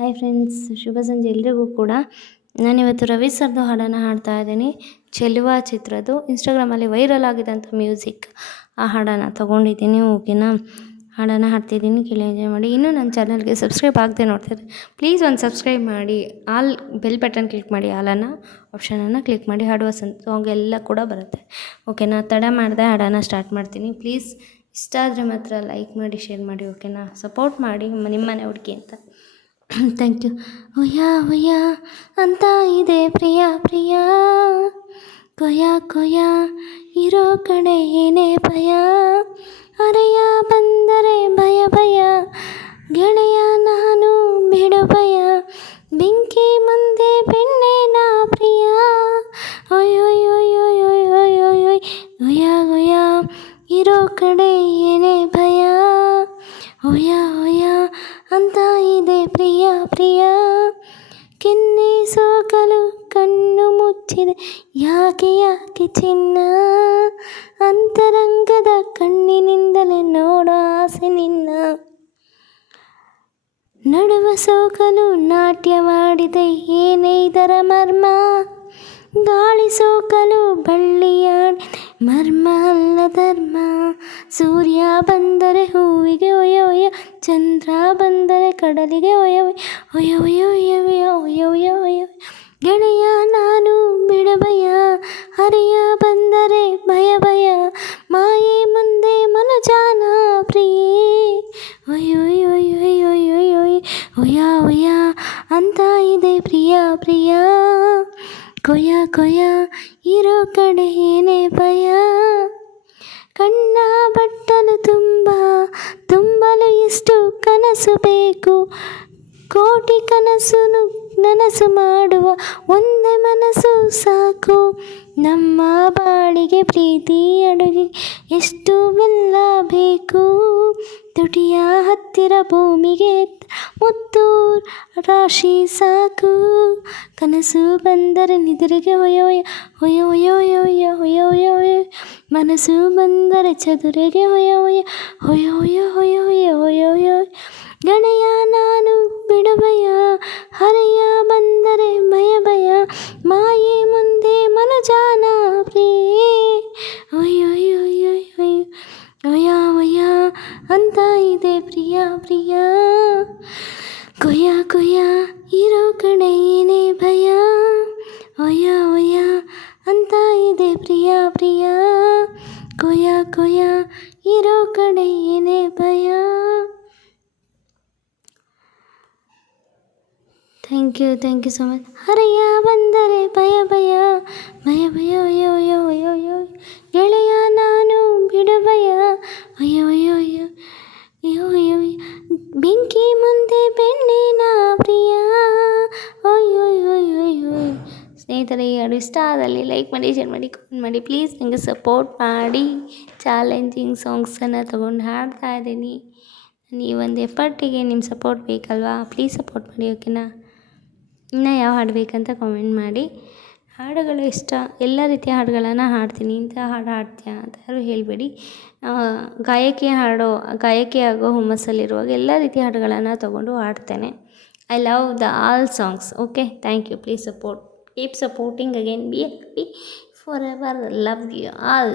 Hi friends, ಶುಭ ಸಂಜೆ ಎಲ್ರಿಗೂ ಕೂಡ. ನಾನಿವತ್ತು ರವಿ ಸರ್ದು ಹಾಡನ್ನು ಹಾಡ್ತಾ ಇದ್ದೀನಿ. ಚೆಲುವ ಚಿತ್ರದ್ದು ಇನ್ಸ್ಟಾಗ್ರಾಮಲ್ಲಿ ವೈರಲ್ ಆಗಿದ್ದಂಥ ಮ್ಯೂಸಿಕ್, ಆ ಹಾಡನ್ನು ತೊಗೊಂಡಿದ್ದೀನಿ. ಓಕೆನಾ, ಹಾಡನ್ನು ಹಾಡ್ತಿದ್ದೀನಿ, ಕೇಳಿ ಎಂಜಾಯ್ ಮಾಡಿ. ಇನ್ನೂ ನನ್ನ ಚಾನಲ್ಗೆ ಸಬ್ಸ್ಕ್ರೈಬ್ ಆಗದೆ ನೋಡ್ತಾರೆ, ಪ್ಲೀಸ್ ಒಂದು ಸಬ್ಸ್ಕ್ರೈಬ್ ಮಾಡಿ, ಆಲ್ ಬೆಲ್ ಬಟನ್ ಕ್ಲಿಕ್ ಮಾಡಿ, ಆಲನ್ನು ಆಪ್ಷನನ್ನು ಕ್ಲಿಕ್ ಮಾಡಿ. ಹಾಡುವ ಸಾಂಗ್ ಎಲ್ಲ ಕೂಡ ಬರುತ್ತೆ. ಓಕೆನಾ, ತಡ ಮಾಡಿದೆ ಹಾಡನ್ನು ಸ್ಟಾರ್ಟ್ ಮಾಡ್ತೀನಿ. ಪ್ಲೀಸ್ ಇಷ್ಟ ಆದರೆ ಮಾತ್ರ ಲೈಕ್ ಮಾಡಿ, ಶೇರ್ ಮಾಡಿ. ಓಕೆನಾ, ಸಪೋರ್ಟ್ ಮಾಡಿ, ನಿಮ್ಮನೆ ಹುಡುಗಿ ಅಂತ. Thank you. ಹೊಯ್ಯ ಹೊಯ್ಯ ಅಂತ ಇದೆ ಪ್ರಿಯ ಪ್ರಿಯ, ಕೊಯ್ಯ ಕೊಯ್ಯ ಇರೋ ಕಡೆ ಏನೇ ಭಯ, ಅರೆಯ ಬಂದರೆ ಭಯ ಭಯ, ಗೆಳೆಯ ನಾನು ಬಿಡು ಭಯ, ಬೆಂಕಿ ಮುಂದೆ ಬೆಣ್ಣೆನ ಪ್ರಿಯ, ಒಯ್ಯೊಯ್ಯೊಯ್ಯೊಯ್ಯೊಯ್ಯೊಯ್ಯೊಯ್ ಹೊಯ್ಯ ಹೊಯ್ಯ ಇರೋ ಕಡೆ ಏನೇ ಭಯ, ಹೊಯ್ಯ ಹೊಯ್ಯ ಅಂತ ಇದೆ ಪ್ರಿಯ ಪ್ರಿಯ, ಕೆನ್ನೆ ಸೋಕಲು ಕಣ್ಣು ಮುಚ್ಚಿದೆ ಯಾಕೆ ಯಾಕೆ ಚಿನ್ನ, ಅಂತರಂಗದ ಕಣ್ಣಿನಿಂದಲೇ ನೋಡೋ ಆಸೆ ನಿನ್ನ, ನಡುವ ಸೋಕಲು ನಾಟ್ಯವಾಡಿದೆ ಏನೇ ಇದರ ಮರ್ಮ, ಗಾಳಿ ಸೋಕಲು ಬಳ್ಳಿಯಾಡಿ ಮರ್ಮ ಅಲ್ಲ ಧರ್ಮ, ಸೂರ್ಯ ಬಂದರೆ ಹೂವಿಗೆ ಒಯ್ಯ ಒಯ್ಯ, ಚಂದ್ರ ಬಂದರೆ ಕಡಲಿಗೆ ಒಯ್ಯ ಒಯ್ಯ ಒಯ್ಯ ಒಯ್ಯ ಒಯ್ಯ ಒಯ್ಯ ಒಯ್ಯ, ಗೆಳೆಯ ನಾನು ಬಿಡಭಯ, ಹರಿಯ ಬಂದರೆ ಭಯ ಭಯ, ಮಾಯೆ ಮುಂದೆ ಮನುಜಾನ ಪ್ರಿಯೇ, ಒಯ್ಯ ಒಯ್ಯ ಒಯ್ಯ ಒಯ್ಯ ಒಯ್ಯ ಒಯ್ಯ ಒಯ್ಯ ಅಂತ ಇದೆ ಪ್ರಿಯ ಪ್ರಿಯ, ಕೊಯ್ಯ ಕೊಯ್ಯ ಇರೋ ಕಡೆ ಏನೇ ಭಯ, ಕಣ್ಣ ಬಟ್ಟಲು ತುಂಬಲು ಎಷ್ಟು ಕನಸು ಬೇಕು, ಕೋಟಿ ಕನಸು ನನಸು ಮಾಡುವ ಒಂದೇ ಮನಸ್ಸು ಸಾಕು, ನಮ್ಮ ಬಾಳಿಗೆ ಪ್ರೀತಿ ಅಡುಗೆ ಎಷ್ಟು ಬೆಲ್ಲ ಬೇಕು, ತುಟಿಯ ಹತ್ತಿರ ಭೂಮಿಗೆ ಮುತ್ತು ರಾಶಿ ಸಾಕು, ಕನಸು ಬಂದರೆ ನಿದ್ರೆಗೆ ಹೊಯ್ಯ ಹೊಯ್ಯ ಹೊಯ್ಯ ಹೊಯ್ಯ ಹೊಯ್ಯ ಹೊಯ್ಯ ಹೊಯ್ಯ, ಮನಸ್ಸು ಬಂದರೆ ಚದುರೆಗೆ ಹೊಯ್ಯ ಹೊಯ್ಯ ಹೊಯ್ಯ ಹೊಯ್ಯ ಹೊಯ್ಯ ಹೊಯ್ಯ ಹೊಯ್ಯ, ಗೆಳೆಯ ನಾನು ಬಿಡಭಯ, ಹರೆಯ ಬಂದರೆ ಭಯ ಭಯ, ಮಾಯೆ ಮುಂದೆ ಮನುಜಾನ ಪ್ರಿಯೇ, ಒಯ್ಯ ಒಯ್ಯ ಒಯ್ಯ ಒಯ್ಯ ಒಯ್ಯ ಒಯ್ಯ ಅಂತ ಇದೆ ಪ್ರಿಯ ಪ್ರಿಯ, ಕೊಯ್ಯ ಕೊಯ್ಯ ಇರೋ ಕಡೆ ಏನೇ ಭಯ, ಒಯ್ಯ ಒಯ್ಯ ಅಂತ ಇದೆ ಪ್ರಿಯ ಪ್ರಿಯ, ಕೊಯ್ಯ ಕೊಯ್ಯ ಇರೋ ಕಡೆ ಏನೇ ಭಯ. Thank you so much. ಹರೆಯ ಬಂದರೆ ಭಯ ಭಯ ಭಯ ಭಯ ಒಯ್ಯ ಒಯ್ಯ ಒಯ್ಯ ಒಯ್ಯ, ಗೆಳೆಯ ನಾನು ಬಿಡು ಭಯ, ಒಯ್ಯ ಒಯ್ಯ ಒಯ್ಯ ಒಯ್ಯ ಒಯ್ಯ ಒಯ್ಯ, ಬೆಂಕಿ ಮುಂದೆ ಬೆಣ್ಣಿನ ಪ್ರಿಯ, ಒಯ್ಯ ಒಯ್ಯ ಒಯ್ಯ ಒಯ್ಯ ಒಯ್ಯ. ಸ್ನೇಹಿತರೆ, ಈ ಹಾಡು ಇಷ್ಟ ಆದಲ್ಲಿ ಲೈಕ್ ಮಾಡಿ, ಶೇರ್ ಮಾಡಿ, ಕಮೆಂಟ್ ಮಾಡಿ. ಪ್ಲೀಸ್ ನನಗೆ ಸಪೋರ್ಟ್ ಮಾಡಿ. ಚಾಲೆಂಜಿಂಗ್ ಸಾಂಗ್ಸನ್ನು ತೊಗೊಂಡು ಹಾಡ್ತಾ ಇದ್ದೀನಿ. ಈ ಒಂದು ಎಫರ್ಟಿಗೆ ನಿಮ್ಮ ಸಪೋರ್ಟ್ ಬೇಕಲ್ವಾ? ಪ್ಲೀಸ್ ಸಪೋರ್ಟ್ ಮಾಡಿ. ಓಕೆನಾ, ಇನ್ನು ಯಾವ ಹಾಡು ಬೇಕಂತ ಕಾಮೆಂಟ್ ಮಾಡಿ. ಹಾಡುಗಳು ಇಷ್ಟ, ಎಲ್ಲ ರೀತಿಯ ಹಾಡುಗಳನ್ನು ಹಾಡ್ತೀನಿ. ಇಂಥ ಹಾಡು ಹಾಡ್ತೀಯಾ ಅಂತ ಯಾರು ಹೇಳಬೇಡಿ. ಗಾಯಕಿ ಆಗೋ ಹುಮ್ಮಸ್ಸಲ್ಲಿರುವಾಗ ಎಲ್ಲ ರೀತಿಯ ಹಾಡುಗಳನ್ನು ತೊಗೊಂಡು ಹಾಡ್ತೇನೆ. I love the all songs. Okay, thank you. Please support, keep supporting again, be happy forever, love you all.